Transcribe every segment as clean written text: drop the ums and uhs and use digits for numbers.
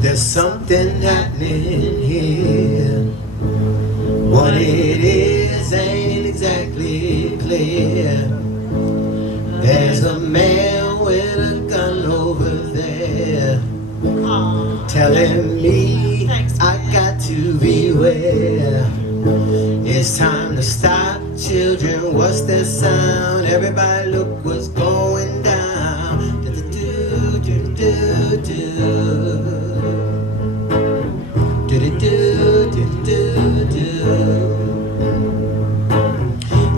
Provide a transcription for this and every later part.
There's something happening here. What it is ain't exactly clear. There's a man with a gun over there telling me I got to beware. It's time to stop, children. What's that sound? Everybody look what's going down. Do, do, do, do, do. Do, do, do, do, do.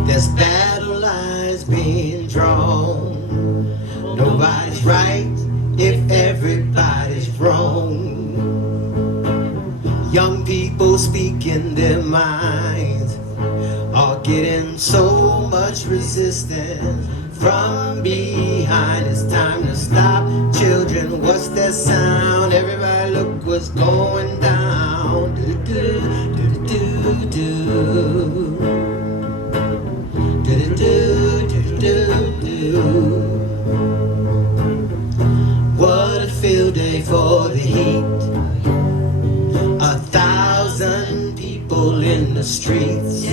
There's battle lines being drawn. Nobody's right if everybody's wrong. Young people speaking their minds are getting so much resistance from behind. It's time to stop, children. What's that sound? Everybody look what's going down. Do do do do do do do do do do. What a field day for the heat. 1,000 people in the streets,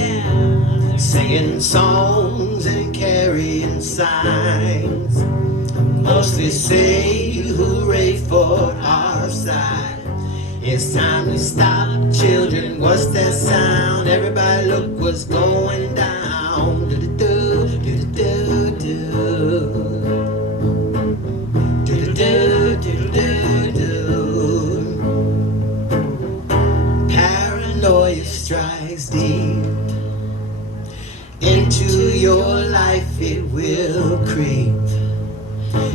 singing songs and carrying signs. Mostly say hooray for our side. It's time to stop, children. What's that sound? Everybody look what's going down. Do do do do do do do do do do. Paranoia strikes deep into your life. It will creep.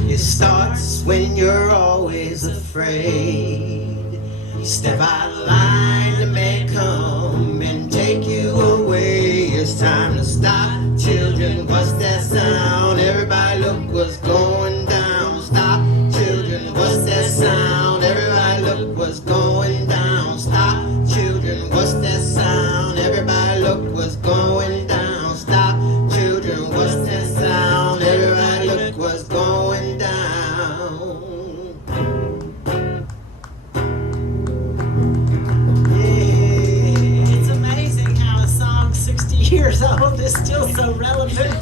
It starts when you're always afraid. You step out of line, the man come and take you away. It's time to stop, children. What's that sound? Everybody look what's going down. Stop, children. What's that sound? Everybody look what's going down. Stop, children. What's that sound? Everybody look what's going down. Stop, children. What's that sound? Everybody look what's going down. It's amazing how a song 60 years old is still so relevant.